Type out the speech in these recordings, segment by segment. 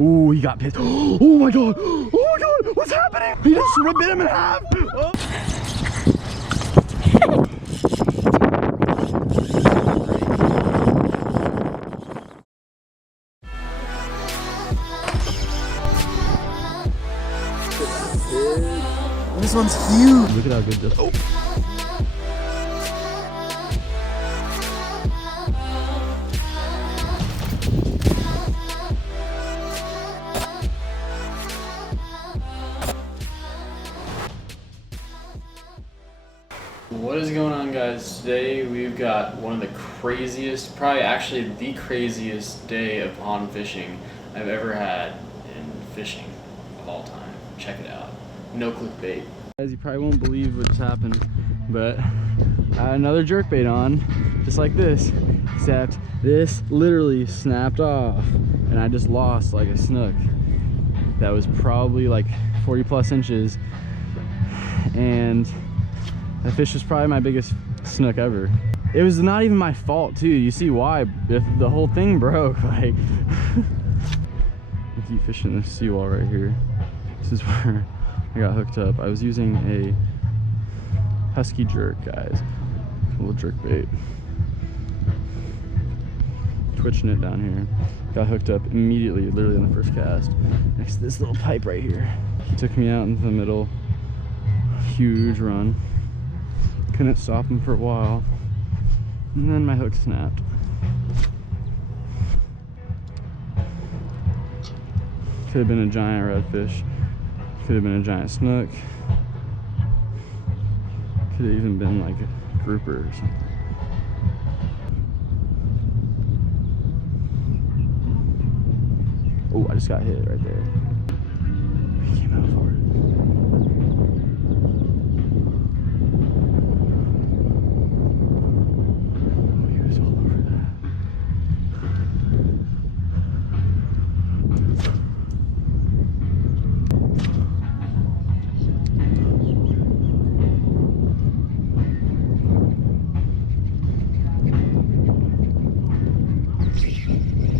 Ooh, he got pissed. Oh my god. Oh my god. What's happening? He just bit him in half. Oh. This one's huge. Look at how good this. Oh. What is going on, guys? Today we've got one of the craziest, probably actually the craziest day of pond fishing I've ever had in fishing of all time. Check it out. No clickbait. Guys, you probably won't believe what's happened, but I had another jerkbait on, just like this, except this literally snapped off and I just lost like a snook. That was probably like 40 plus inches, and that fish was probably my biggest snook ever. It was not even my fault too. You see why? If the whole thing broke, like. I keep fishing this seawall right here. This is where I got hooked up. I was using a husky jerk, guys. A little jerk bait. Twitching it down here. Got hooked up immediately, literally on the first cast. Next to this little pipe right here. Took me out into the middle. Huge run. Couldn't stop him for a while, and then my hook snapped. Could have been a giant redfish, could have been a giant snook, could have even been like a grouper or something. Oh, I just got hit right there. He came out hard.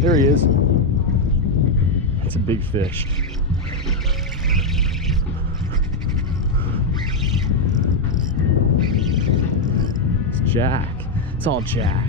There he is. That's a big fish. It's Jack. It's all Jack.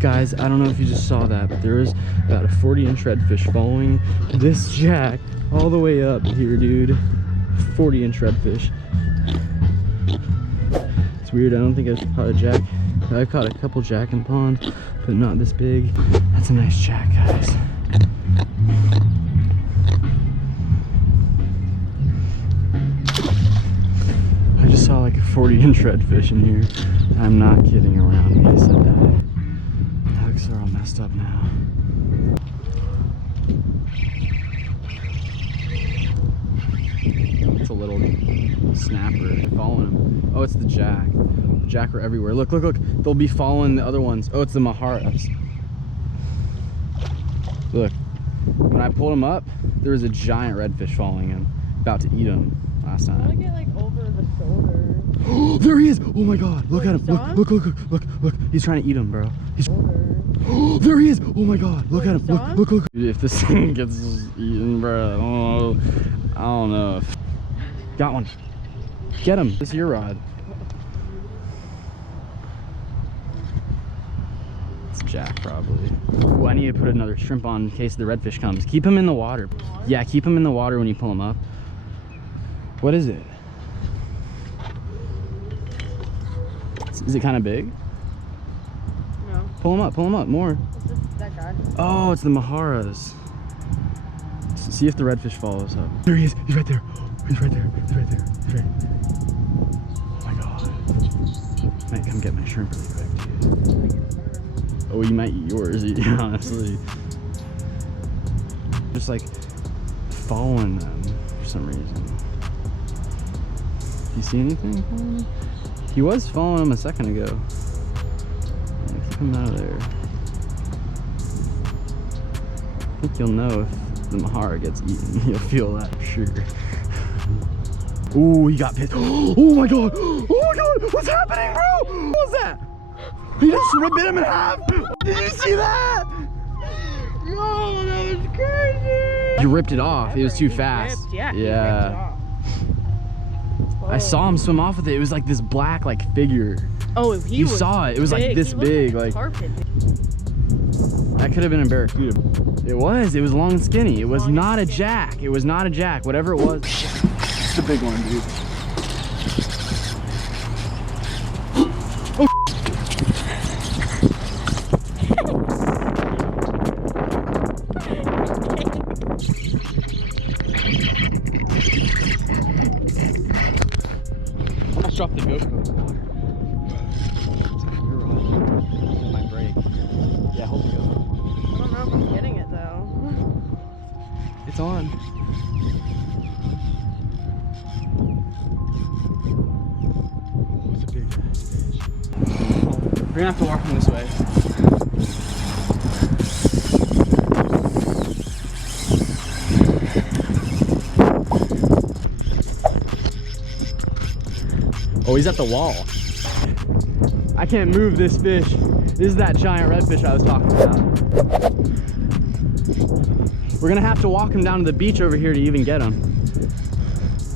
Guys, I don't know if you just saw that, but there is about a 40-inch redfish following this jack all the way up here, dude. 40-inch redfish. It's weird, I don't think I've caught a jack. I've caught a couple jack in ponds, but not this big. That's a nice jack, guys. I just saw like a 40-inch redfish in here. I'm not kidding around when I said that. They're all messed up now. It's a little snapper. Following him. Oh, it's the jack. The jack are everywhere. Look, look, look. They'll be following the other ones. Oh, it's the mojarras. Look. When I pulled him up, there was a giant redfish following him, about to eat him last time. I want to get like over the shoulder. Oh, there he is! Oh my god! Look at him! Look, look, look, look, look! He's trying to eat him, bro. He's. Oh, there he is! Oh my god! Look at him! Look, look, look! If this thing gets eaten, bro, I don't know. Got one. Get him! This is your rod. It's Jack, probably. Oh, I need to put another shrimp on in case the redfish comes. Keep him in the water. Yeah, keep him in the water when you pull him up. What is it? Is it kind of big? No. Pull him up, more. It's just that guy. Oh, it's the mojarras. See if the redfish follows up. There he is, he's right there. He's right there, he's right there, he's right there. Oh my god. Might come get my shrimp really quick, dude. Oh, you might eat yours, honestly. Just like following them for some reason. Do you see anything? He was following him a second ago. Yeah, keep him out of there. I think you'll know if the mojarra gets eaten. You'll feel that for sure. Ooh, he got pissed. Oh my god! Oh my god! What's happening, bro? What was that? He just bit him in half! Did you see that? No, that was crazy. He ripped it off. It was too fast. Yeah. Yeah. I saw him swim off with it. It was like this black like figure. Oh, You saw it. It was like this big. Like that could have been a barracuda. It was long and skinny. It was not a jack. It was not a jack. Whatever it was. It's a big one, dude. Almost dropped the GoPro. It might break. Yeah, hold the GoPro. I don't know if I'm getting it though. It's on. It's a big ass fish. We're gonna have to walk him this way. Oh, he's at the wall. I can't move this fish. This is that giant redfish I was talking about. We're gonna have to walk him down to the beach over here to even get him.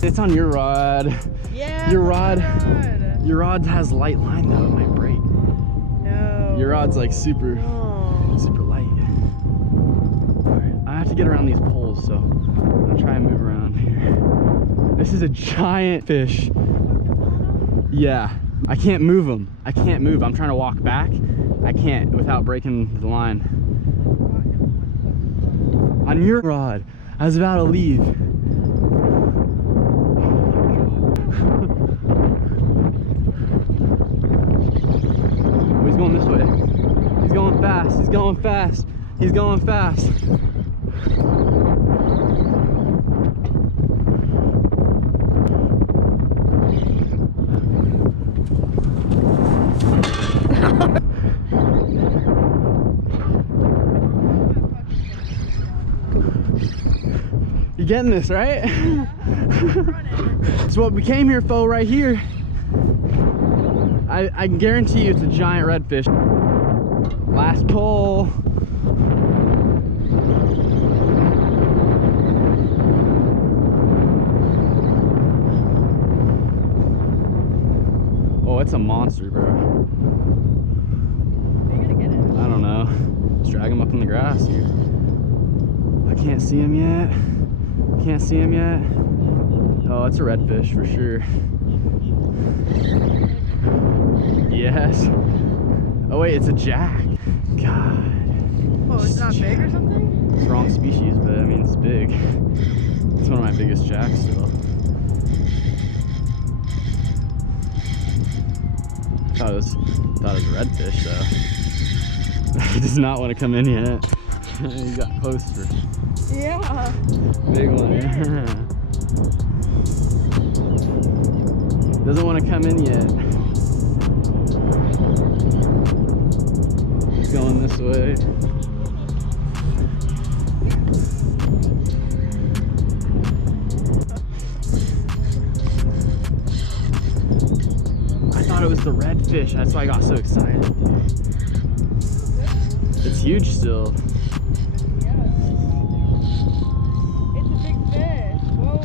It's on your rod. Yeah. Your rod has light line though, it might break. No. Your rod's like super light. Alright, I have to get around these poles, so I'm gonna try and move around here. This is a giant fish. Yeah, I can't move him. I can't move. I'm trying to walk back. I can't without breaking the line. On your rod, I was about to leave. Oh, he's going this way. He's going fast. He's going fast. He's going fast. You getting this, right? It's what we came here for right here. I guarantee you it's a giant redfish. Last pull. Oh, it's a monster, bro. How are you gonna get it? I don't know. Just drag him up in the grass here. I can't see him yet. Can't see him yet. Oh, it's a redfish for sure. Yes. Oh wait, it's a jack. God. Oh, it's not big or something? It's the wrong species, but I mean it's big. It's one of my biggest jacks still. Thought it was a redfish though. He does not want to come in yet. He got close for Yeah. big one. Yeah. Doesn't want to come in yet. He's going this way. I thought it was the redfish. That's why I got so excited. It's huge still. It's a big fish. Whoa,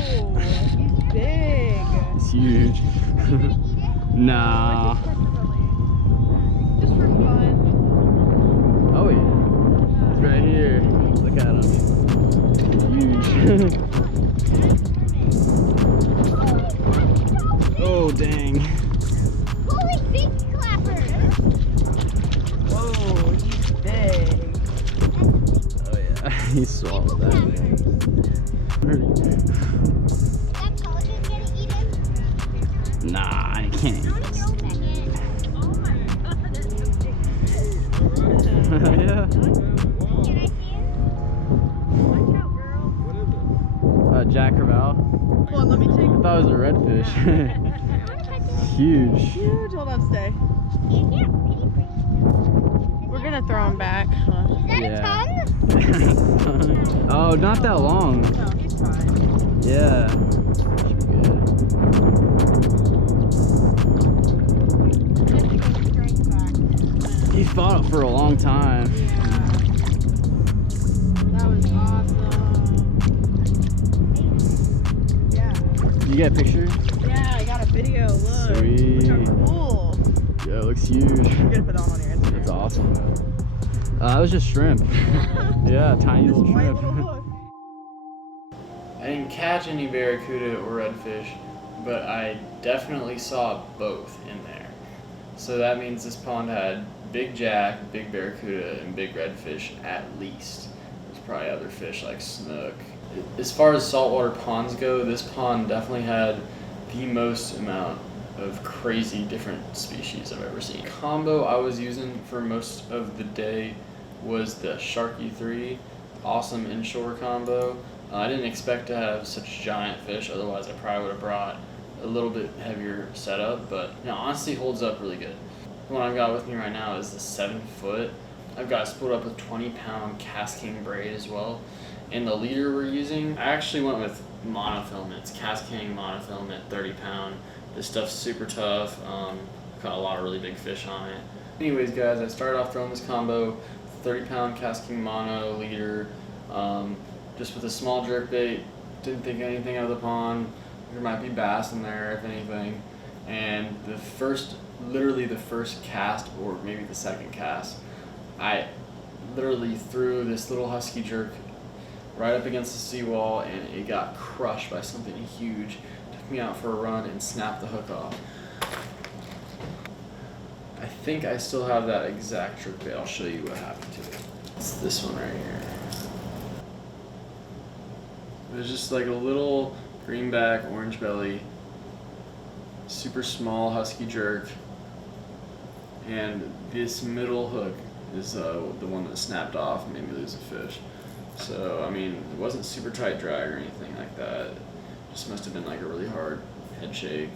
he's big. It's huge. Nah. Just for fun. Oh yeah. It's right here. Look at him. Huge. Oh dang. Holy big clapper! Whoa, he's big. Oh yeah. He swallowed that. That college is gonna eat him. Nah, I can't eat this. Can I see him? Watch out, girl. Jack Crevalle. Hold on, let me take. I thought it was a redfish. Huge. Huge. Hold on, stay. You can't pay for it. We're gonna throw him back. Is that Yeah. a tongue? Oh, not that long. No, he's fine. Yeah. Should be good. Just to get his strength back. He fought for a long time. Yeah. That was awesome. Yeah. You get a picture? Yeah, I got a video. Look. Sweet. Look how cool. Yeah, it looks huge. You're gonna put that one on your Instagram. That's awesome, man. That was just shrimp. Yeah, tiny This little white shrimp. little hook. I didn't catch any barracuda or redfish, but I definitely saw both in there. So that means this pond had big jack, big barracuda, and big redfish at least. There's probably other fish like snook. As far as saltwater ponds go, this pond definitely had the most amount of crazy different species I've ever seen. Combo I was using for most of the day was the Sharky 3, awesome inshore combo. I didn't expect to have such giant fish, otherwise I probably would have brought a little bit heavier setup, but it honestly holds up really good. The one I've got with me right now is the 7-foot. I've got it split up with 20-pound Cast King braid as well. And the leader we're using, I actually went with monofilament. It's Cast King monofilament, 30-pound. This stuff's super tough. Caught a lot of really big fish on it. Anyways, guys, I started off throwing this combo, 30-pound Cast King mono leader, just with a small jerkbait. Didn't think anything of the pond. There might be bass in there, if anything. And literally the first cast, or maybe the second cast, I literally threw this little husky jerk right up against the seawall, and it got crushed by something huge. Took me out for a run and snapped the hook off. I think I still have that exact jerkbait. I'll show you what happened to it. It's this one right here. It was just like a little greenback, orange belly, super small husky jerk, and this middle hook is the one that snapped off and made me lose a fish. So, I mean, it wasn't super tight drag or anything like that. It just must have been like a really hard head shake.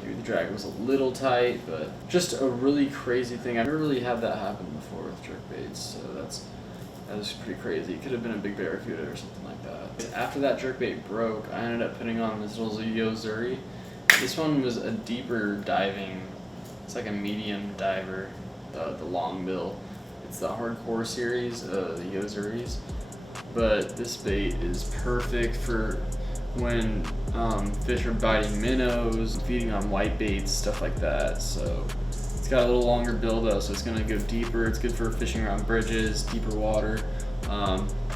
Maybe the drag was a little tight, but just a really crazy thing. I've never really had that happen before with jerkbaits, so that was pretty crazy. It could have been a big barracuda or something like that. After that jerkbait broke, I ended up putting on this little Yozuri. This one was a deeper diving, it's like a medium diver, the long bill. It's the hardcore series, the Yozuris. But this bait is perfect for when fish are biting minnows, feeding on white baits, stuff like that. So it's got a little longer bill though, so it's gonna go deeper. It's good for fishing around bridges, deeper water.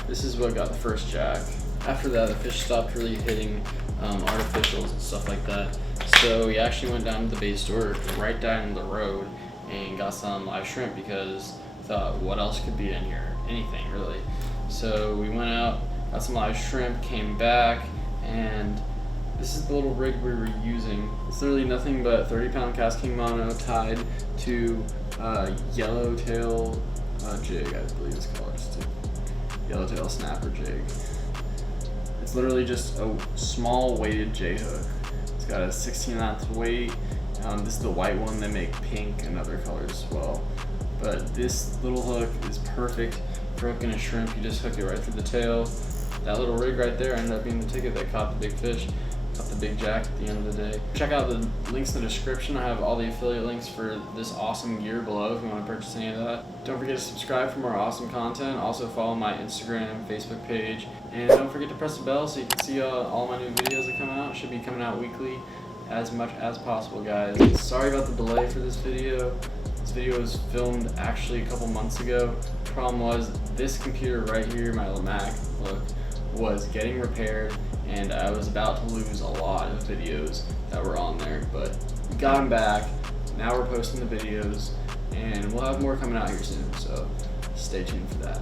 This is what got the first jack. After that, the fish stopped really hitting artificials and stuff like that. So we actually went down to the bait store right down the road and got some live shrimp because we thought, what else could be in here? Anything really. So we went out, got some live shrimp, came back, and this is the little rig we were using. It's literally nothing but 30-pound Cast King mono tied to yellowtail jig, I believe it's called, just a yellowtail snapper jig. It's literally just a small weighted J hook. It's got a 16-ounce weight. This is the white one. They make pink and other colors as well. But this little hook is perfect for hooking a shrimp. You just hook it right through the tail. That little rig right there ended up being the ticket that caught the big fish, caught the big jack at the end of the day. Check out the links in the description. I have all the affiliate links for this awesome gear below if you want to purchase any of that. Don't forget to subscribe for more awesome content. Also follow my Instagram, Facebook page, and don't forget to press the bell so you can see all my new videos that come out. It should be coming out weekly as much as possible, guys. Sorry about the delay for this video. This video was filmed actually a couple months ago. The problem was this computer right here, my MacBook, was getting repaired and I was about to lose a lot of videos that were on there, but we got them back. Now we're posting the videos and we'll have more coming out here soon, so stay tuned for that.